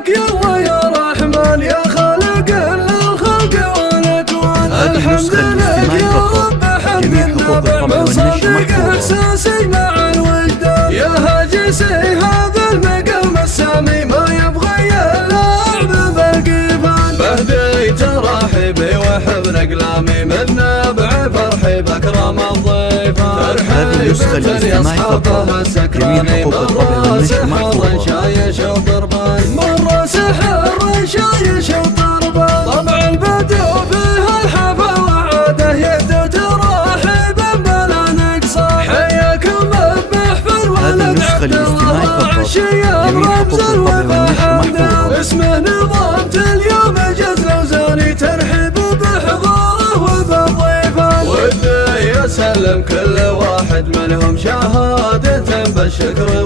لك يلا يا رحمن يا خالق الخلق والاكوان. الحمد لك يا رب حمد النبع من صدق احساسي مع الوجدان. يا هاجسي هذا المقام السامي ما يبغى يلعب بالقيفان. بهديت راحبي وحبن اقلامي من نبع فرحي باكرم الضيفان. هذه النسخة الاستماعي فقط. جميع حقوق الطبع والنشر محفوظة. شايش وضربان مرة سحر شايش وضربان. طبع البدو فيها الحفا وعاده يهدو تراحبا بلا نقصان. حياكم بمحفل ولد عبد الله الشياب رمز الوفا حمده. اسمه نظامة اليوم جز لوزاني ترحب بحضوره وبالضيفان. ودي يسلم كل واحد منهم شهادة بالشكر